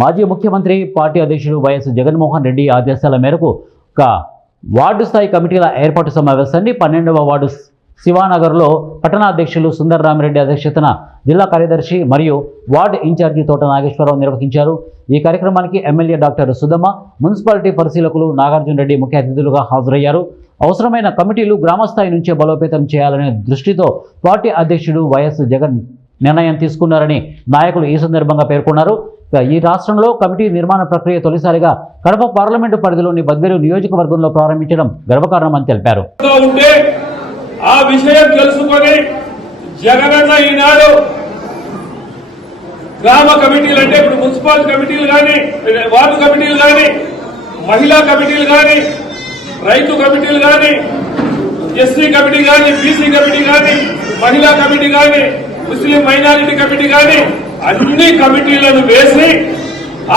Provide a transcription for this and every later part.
మాజీ ముఖ్యమంత్రి పార్టీ అధ్యక్షుడు వైఎస్ జగన్మోహన్ రెడ్డి ఆదేశాల మేరకు ఒక వార్డు స్థాయి కమిటీల ఏర్పాటు సమావేశాన్ని 12వ వార్డు శివానగర్లో పట్టణాధ్యక్షులు సుందర్ రామిరెడ్డి అధ్యక్షతన జిల్లా కార్యదర్శి మరియు వార్డు ఇన్ఛార్జి తోట నాగేశ్వరరావు నిర్వహించారు. ఈ కార్యక్రమానికి ఎమ్మెల్యే డాక్టర్ సుధమ్మ, మున్సిపాలిటీ పరిశీలకులు నాగార్జున రెడ్డి ముఖ్య అతిథులుగా హాజరయ్యారు. అవసరమైన కమిటీలు గ్రామస్థాయి నుంచే బలోపేతం చేయాలనే దృష్టితో పార్టీ అధ్యక్షుడు వైఎస్ జగన్ నిర్ణయం తీసుకున్నారని నాయకులు ఈ సందర్భంగా పేర్కొన్నారు. ఈ రాష్ట్రంలో కమిటీ నిర్మాణ ప్రక్రియ తొలిసారిగా కడప పార్లమెంటు పరిధిలోని బద్వేలు నియోజకవర్గంలో ప్రారంభించడం గర్వకారణమని తెలిపారు. ఆ విషయం తెలుసుకొని జగనన్న ఈనాడు గ్రామ కమిటీలు అంటే ఇప్పుడు మున్సిపల్ కమిటీలు కానీ, వార్డు కమిటీలు కానీ, మహిళా కమిటీలు కానీ, రైతు కమిటీలు కానీ, ఎస్సీ కమిటీ కానీ, బీసీ కమిటీ కానీ, మహిళా కమిటీ కానీ, ముస్లిం మైనారిటీ కమిటీ కానీ అన్ని కమిటీలను వేసి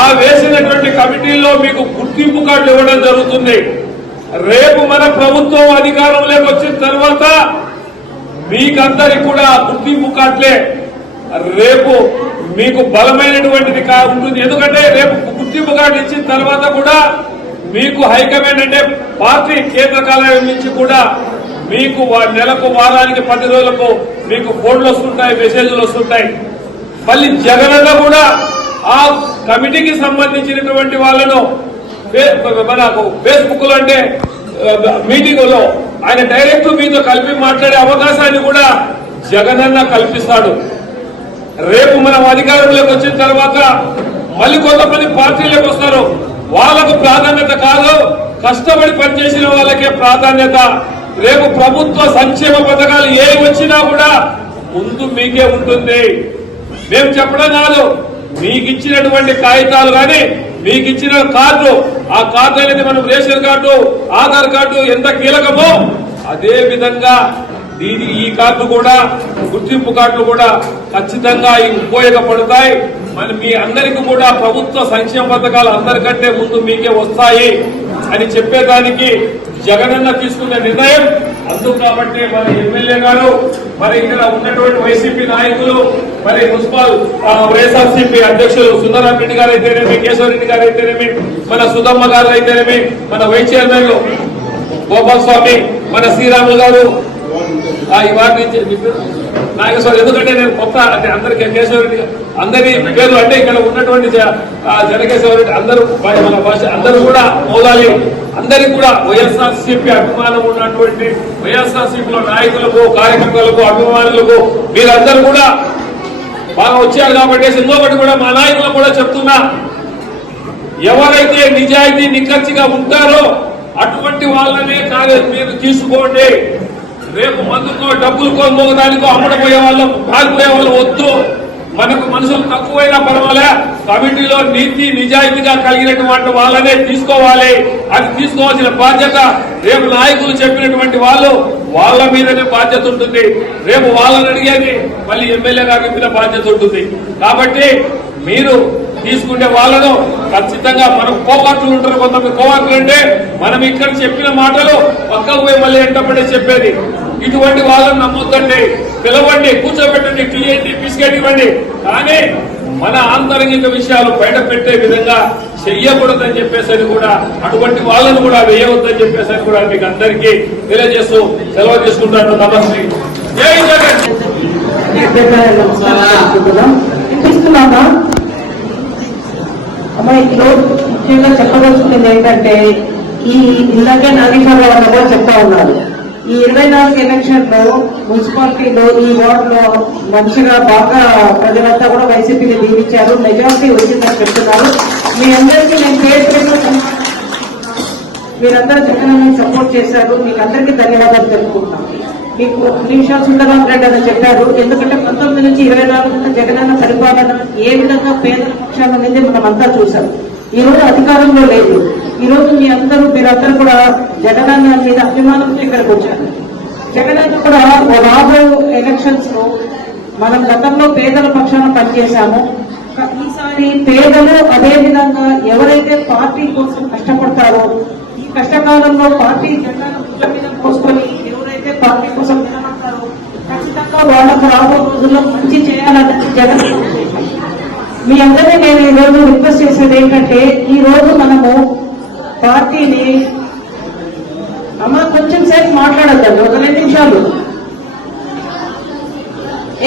ఆ వేసినటువంటి కమిటీల్లో మీకు గుర్తింపు కార్డులు ఇవ్వడం జరుగుతుంది. రేపు మన ప్రభుత్వం అధికారంలోకి వచ్చిన తర్వాత మీకందరికి కూడా గుర్తింపు కార్డులే రేపు మీకు బలమైనటువంటిది ఉంటుంది. ఎందుకంటే రేపు గుర్తింపు కార్డు ఇచ్చిన తర్వాత కూడా మీకు హైకమాండ్ అంటే పార్టీ కేంద్ర కార్యాలయం నుంచి కూడా మీకు నెలకు, వారానికి, 10 రోజులకు మీకు ఫోన్లు వస్తుంటాయి, మెసేజ్లు వస్తుంటాయి. మళ్ళీ జగనన్న కూడా ఆ కమిటీకి సంబంధించినటువంటి వాళ్ళను మనకు ఫేస్బుక్ లో అంటే మీటింగ్ లో ఆయన డైరెక్ట్ మీతో కలిపి మాట్లాడే అవకాశాన్ని కూడా జగనన్న కల్పిస్తాడు. రేపు మనం అధికారంలోకి వచ్చిన తర్వాత మళ్ళీ కొంతమంది పార్టీలోకి వస్తారు. వాళ్ళకు ప్రాధాన్యత కాదు, కష్టపడి పనిచేసిన వాళ్ళకే ప్రాధాన్యత. రేపు ప్రభుత్వ సంక్షేమ పథకాలు ఏ వచ్చినా కూడా ముందు మీకే ఉంటుంది. మేము చెప్పడం కాదు, మీకు ఇచ్చినటువంటి కాగితాలు కానీ, మీకు ఇచ్చిన కార్డు, ఆ కార్డు అనేది మనం రేషన్ కార్డు, ఆధార్ కార్డు ఎంత కీలకమో అదే విధంగా ఈ కార్డు కూడా, గుర్తింపు కార్డులు కూడా ఖచ్చితంగా ఉపయోగపడతాయి. మరి మీ అందరికీ కూడా ప్రభుత్వ సంక్షేమ పథకాలు అందరికంటే ముందు మీకే వస్తాయి అని చెప్పేదానికి జగనన్న తీసుకున్న నిర్ణయం. అందుకు కాబట్టి మన ఎమ్మెల్యే గారు, మరి ఇక్కడ ఉన్నటువంటి వైసీపీ నాయకులు, మరి మున్సిపల్ వైఎస్ఆర్సీపీ అధ్యక్షులు సుందరరామిరెడ్డి గారు అయితేనేమి, కేశవరెడ్డి గారు అయితేనేమి, మన సుధమ్మ గారు అయితేనేమి, మన వైస్ చైర్మన్లు గోపాల్ స్వామి, మన శ్రీరాములు గారు, ఈ వారి నుంచి నాగేశ్వర, ఎందుకంటే నేను కొత్త అంటే అందరికీ కేశవరెడ్డి అందరి పేర్లు అంటే ఇక్కడ ఉన్నటువంటి జనకేశవరెడ్డి అందరూ మన భాష అందరూ కూడా మౌలాలి, అందరికీ కూడా వైఎస్ఆర్సీపీ అభిమానం ఉన్నటువంటి వైఎస్ఆర్సీపీలో నాయకులకు, కార్యకర్తలకు, అభిమానులకు మీరందరూ కూడా బాగా వచ్చారు. కాబట్టి ఇంకొకటి కూడా మా నాయకులకు కూడా చెప్తున్నా, ఎవరైతే నిజాయితీ నిక్కచ్చిగా ఉంటారో అటువంటి వాళ్ళనే మీరు తీసుకోండి. రేపు మందుకో, డబ్బులకో, మోగదానికో అమ్మడపోయే వాళ్ళు, పారిపోయే వాళ్ళు వద్దు. మనకు మనుషులు తక్కువైనా పర్వాలే, కమిటీలో నీతి నిజాయితీగా కలిగినటువంటి వాళ్ళనే తీసుకోవాలి. అది తీసుకోవాల్సిన బాధ్యత రేపు నాయకులు చెప్పినటువంటి వాళ్ళు, వాళ్ళ మీదనే బాధ్యత ఉంటుంది. రేపు వాళ్ళని అడిగేది మళ్ళీ ఎమ్మెల్యే గారికి మీద బాధ్యత ఉంటుంది. కాబట్టి మీరు తీసుకుంటే వాళ్ళను ఖచ్చితంగా మనకు కోవాట్లు ఉంటారు. కొంతమంది కోవాట్లు అంటే మనం ఇక్కడ చెప్పిన మాటలు పక్కకు పోయి మళ్ళీ ఎంటపడే చెప్పేది. ఇటువంటి వాళ్ళని నమ్మొద్దండి, పిలవండి, కూర్చోబెట్టండి, టీ ఏంటి, బిస్కెట్ ఇవ్వండి. కానీ మన ఆంతరంగిక విషయాలు బయట పెట్టే విధంగా చెయ్యకూడదని చెప్పేసరి కూడా, అటువంటి వాళ్ళను కూడా వేయవద్దని చెప్పేసరి కూడా మీకు అందరికీ తెలియజేస్తూ సెలవు తీసుకుంటాను. నమస్తే. జై జగన్. ముఖ్యంగా చెప్పవలసింది ఏంటంటే, ఈ ఇందాకే నాగేశ్వరరావు కూడా చెప్తా ఉన్నారు, ఈ 24 ఎలక్షన్ లో మున్సిపాలిటీలో ఈ వార్డులో మంచిగా బాగా ప్రజలంతా కూడా వైసీపీని దీవించారు, మెజారిటీ వచ్చిందని చెప్తున్నారు. మీ అందరికీ నేను పేరు మీరందరూ జగనన్నని సపోర్ట్ చేశారు. మీకు అందరికీ ధన్యవాదాలు తెలుపుకుంటున్నాను. మీకు నిమిషాలు సుందరరామిరెడ్డి అని చెప్పారు. ఎందుకంటే 19 నుంచి 24 జగనన్న పరిపాలన ఏ విధంగా పేదల పక్షాల అనేది మనమంతా చూసాం. ఈ రోజు అధికారంలో లేదు. ఈ రోజు మీరందరూ కూడా జగనన్న మీద అభిమానంతో ఇక్కడికి వచ్చారు. జగనన్న కూడా రాబో ఎలక్షన్స్ లో మనం గతంలో పేదల పక్షాన పనిచేశాము. ఈసారి పేదలు అదే విధంగా ఎవరైతే పార్టీ కోసం కష్టపడతారో, ఈ కష్టకాలంలో పార్టీ జెండాను మీద పోసుకొని ఎవరైతే పార్టీ కోసం నిలబడతారో ఖచ్చితంగా వాళ్ళకు రాబో రోజుల్లో మంచి చేయాలన్నది జగన్. మీ అందరినీ నేను ఈ రోజు రిక్వెస్ట్ చేసి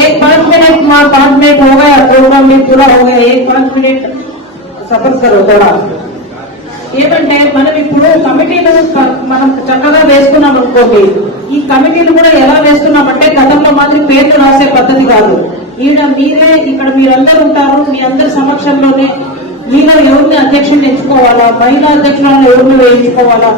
एक 5 मिनट 5 मिनट हो गया, प्रोग्राम भी पूरा हो गया, एक 5 मिनट సపోర్ట్ కరో కూడా. ఏమంటే మనం ఇప్పుడు కమిటీలు మనం చక్కగా వేసుకున్నాం అనుకోండి, ఈ కమిటీలు కూడా ఎలా వేస్తున్నామంటే గతంలో మాత్రం పేర్లు రాసే పద్ధతి కాదు. ఈడ మీరే ఇక్కడ మీరందరూ ఉంటారు, మీ అందరి సమక్షంలోనే మీలో ఎవరిని అధ్యక్షుని ఎంచుకోవాలా, మహిళా అధ్యక్షులను ఎవరిని ఎంచుకోవాలా,